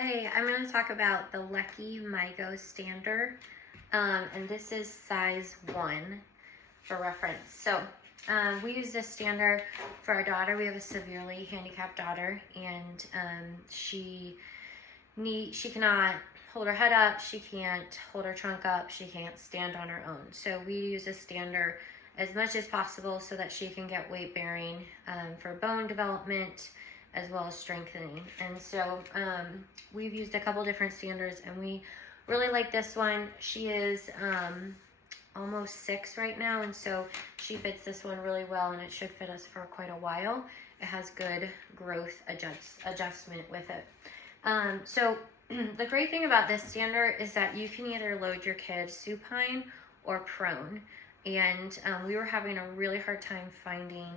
Hey, I'm going to talk about the Leckey Migo stander, and this is size 1 for reference. So we use this stander for our daughter. We have a severely handicapped daughter, and she cannot hold her head up, she can't hold her trunk up, she can't stand on her own. So we use a stander as much as possible so that she can get weight bearing for bone development as well as strengthening. And so we've used a couple different standards, and we really like this one. She is almost 6 right now, and so she fits this one really well, and it should fit us for quite a while. It has good growth adjustment with it. So the great thing about this stander is that you can either load your kid supine or prone, and we were having a really hard time finding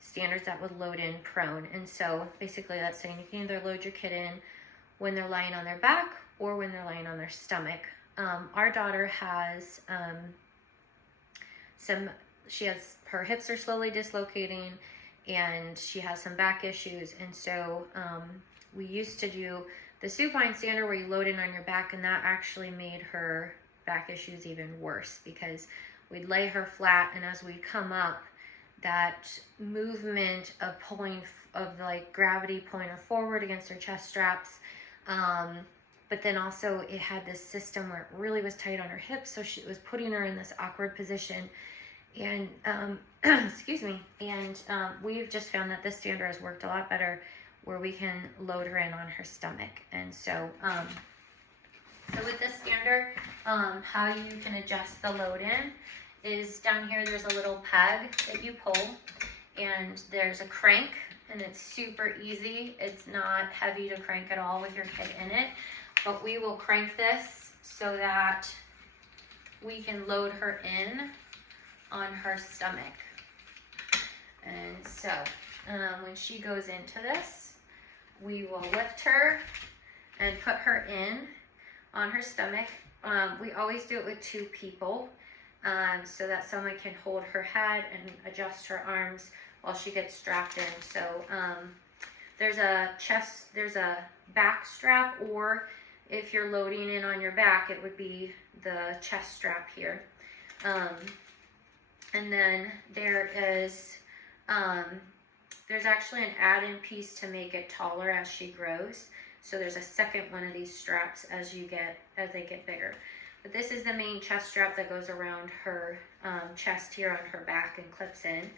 standards that would load in prone. And so basically that's saying you can either load your kid in when they're lying on their back or when they're lying on their stomach. Our daughter has her hips are slowly dislocating, and she has some back issues. And so we used to do the supine stander where you load in on your back, and that actually made her back issues even worse because we'd lay her flat, and as we'd come up, that movement of like gravity pulling her forward against her chest straps, but then also it had this system where it really was tight on her hips, so it was putting her in this awkward position. And excuse me, and we've just found that this stander has worked a lot better where we can load her in on her stomach. And so so with this stander, how you can adjust the load in is down here there's a little peg that you pull, and there's a crank, and it's super easy. It's not heavy to crank at all with your kid in it, but we will crank this so that we can load her in on her stomach. And so when she goes into this, we will lift her and put her in on her stomach. We always do it with 2 people. So that someone can hold her head and adjust her arms while she gets strapped in. So there's a back strap, or if you're loading in on your back, it would be the chest strap here. And then there's actually an add-in piece to make it taller as she grows. So there's a second one of these straps as they get bigger. But this is the main chest strap that goes around her chest here on her back and clips in.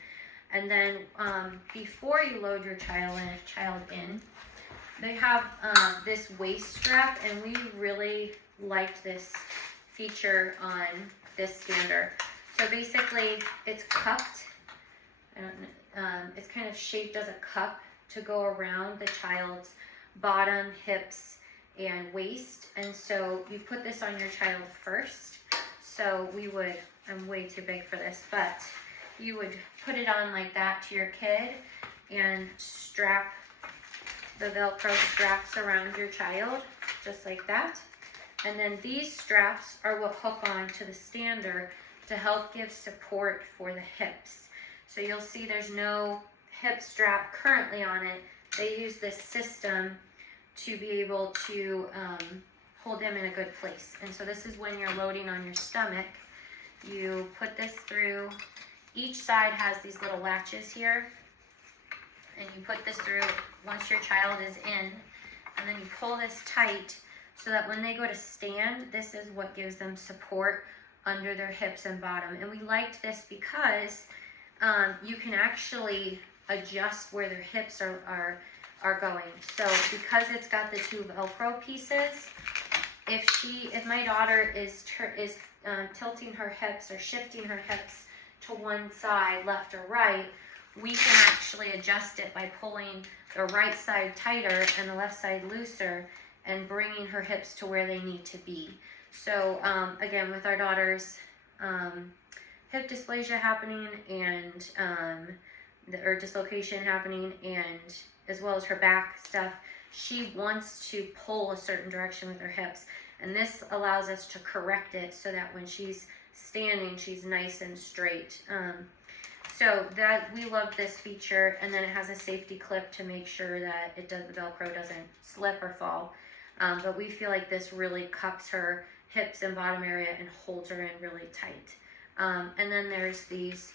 And then before you load your child in, they have this waist strap, and we really liked this feature on this stander. So basically it's cupped, it's kind of shaped as a cup to go around the child's bottom, hips, and waist. And so you put this on your child first. So I'm way too big for this, but you would put it on like that to your kid and strap the Velcro straps around your child, just like that. And then these straps are what hook on to the stander to help give support for the hips. So you'll see there's no hip strap currently on it. They use this system to be able to hold them in a good place. And so this is when you're loading on your stomach. You put this through. Each side has these little latches here, and you put this through once your child is in, and then you pull this tight so that when they go to stand, this is what gives them support under their hips and bottom. And we liked this because you can actually adjust where their hips are going. So because it's got the 2 Velcro pieces, if my daughter is tilting her hips or shifting her hips to one side, left or right, we can actually adjust it by pulling the right side tighter and the left side looser and bringing her hips to where they need to be. So again, with our daughter's hip dysplasia happening and or dislocation happening, and as well as her back stuff, she wants to pull a certain direction with her hips, and this allows us to correct it so that when she's standing, she's nice and straight. So that we love this feature, and then it has a safety clip to make sure that the Velcro doesn't slip or fall. but we feel like this really cups her hips and bottom area and holds her in really tight. And then there's these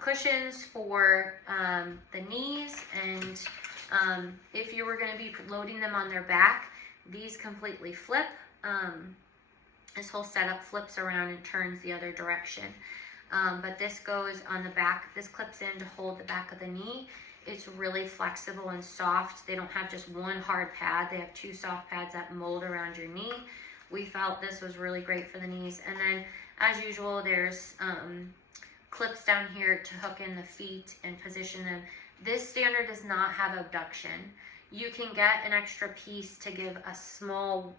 cushions for the knees, and if you were going to be loading them on their back, these completely flip. This whole setup flips around and turns the other direction. But this goes on the back. This clips in to hold the back of the knee. It's really flexible and soft. They don't have just one hard pad. They have 2 soft pads that mold around your knee. We felt this was really great for the knees. And then, as usual, there's clips down here to hook in the feet and position them. This standard does not have abduction. You can get an extra piece to give a small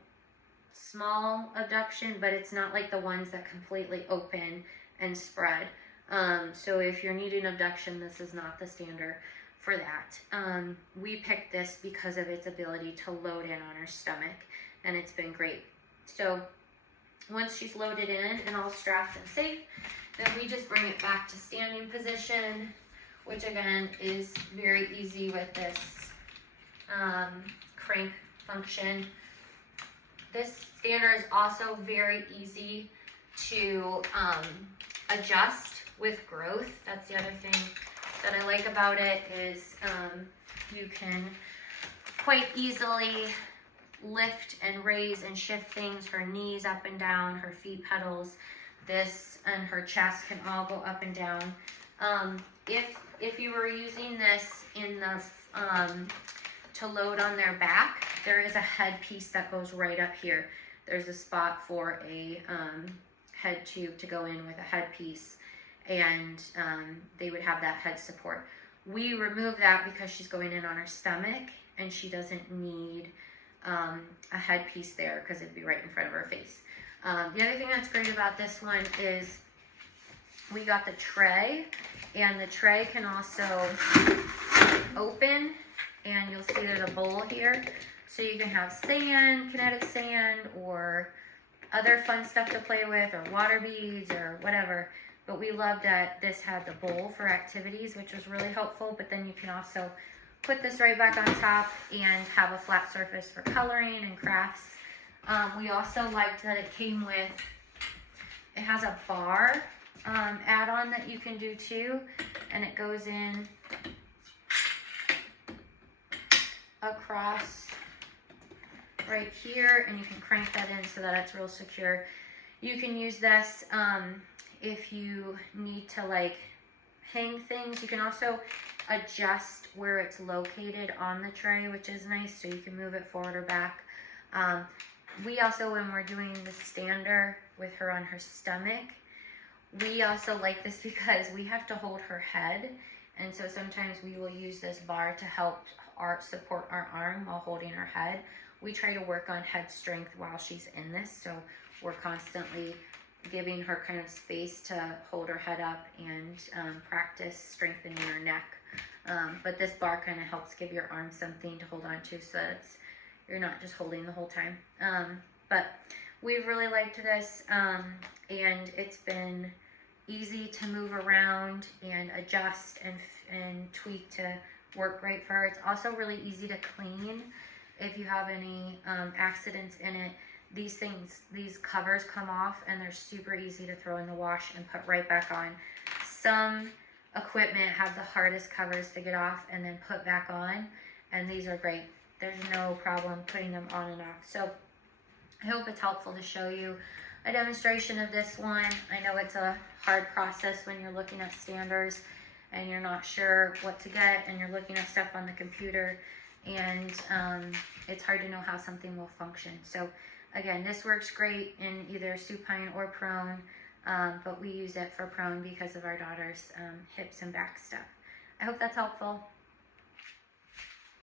abduction, but it's not like the ones that completely open and spread. So if you're needing abduction, this is not the standard for that. We picked this because of its ability to load in on her stomach, and it's been great. So once she's loaded in and all strapped and safe, then we just bring it back to standing position, which again is very easy with this crank function. This standard is also very easy to adjust with growth. That's the other thing that I like about it is you can quite easily lift and raise and shift things. Her knees up and down, her feet pedals, this and her chest can all go up and down. If you were using this in the to load on their back, there is a head piece that goes right up here. There's a spot for a head tube to go in with a head piece, and they would have that head support. We remove that because she's going in on her stomach and she doesn't need a head piece there because it'd be right in front of her face. The other thing that's great about this one is we got the tray, and the tray can also open, and you'll see there's a bowl here. So you can have sand, kinetic sand, or other fun stuff to play with, or water beads, or whatever. But we loved that this had the bowl for activities, which was really helpful. But then you can also put this right back on top and have a flat surface for coloring and crafts. We also liked that it came with, it has a bar add-on that you can do too, and it goes in across right here, and you can crank that in so that it's real secure. You can use this if you need to like hang things. You can also adjust where it's located on the tray, which is nice, so you can move it forward or back. We also, when we're doing the stander with her on her stomach, we also like this because we have to hold her head, and so sometimes we will use this bar to help support our arm while holding her head. We try to work on head strength while she's in this, so we're constantly giving her kind of space to hold her head up and practice strengthening her neck. But this bar kind of helps give your arm something to hold on to so that you're not just holding the whole time. But we've really liked this, and it's been easy to move around and adjust and tweak to work great for her. It's also really easy to clean if you have any accidents in it. These covers come off, and they're super easy to throw in the wash and put right back on. Some equipment have the hardest covers to get off and then put back on, and these are great. There's no problem putting them on and off. So I hope it's helpful to show you a demonstration of this one. I know it's a hard process when you're looking at standards and you're not sure what to get, and you're looking at stuff on the computer, and it's hard to know how something will function. So again, this works great in either supine or prone, but we use it for prone because of our daughter's hips and back stuff. I hope that's helpful.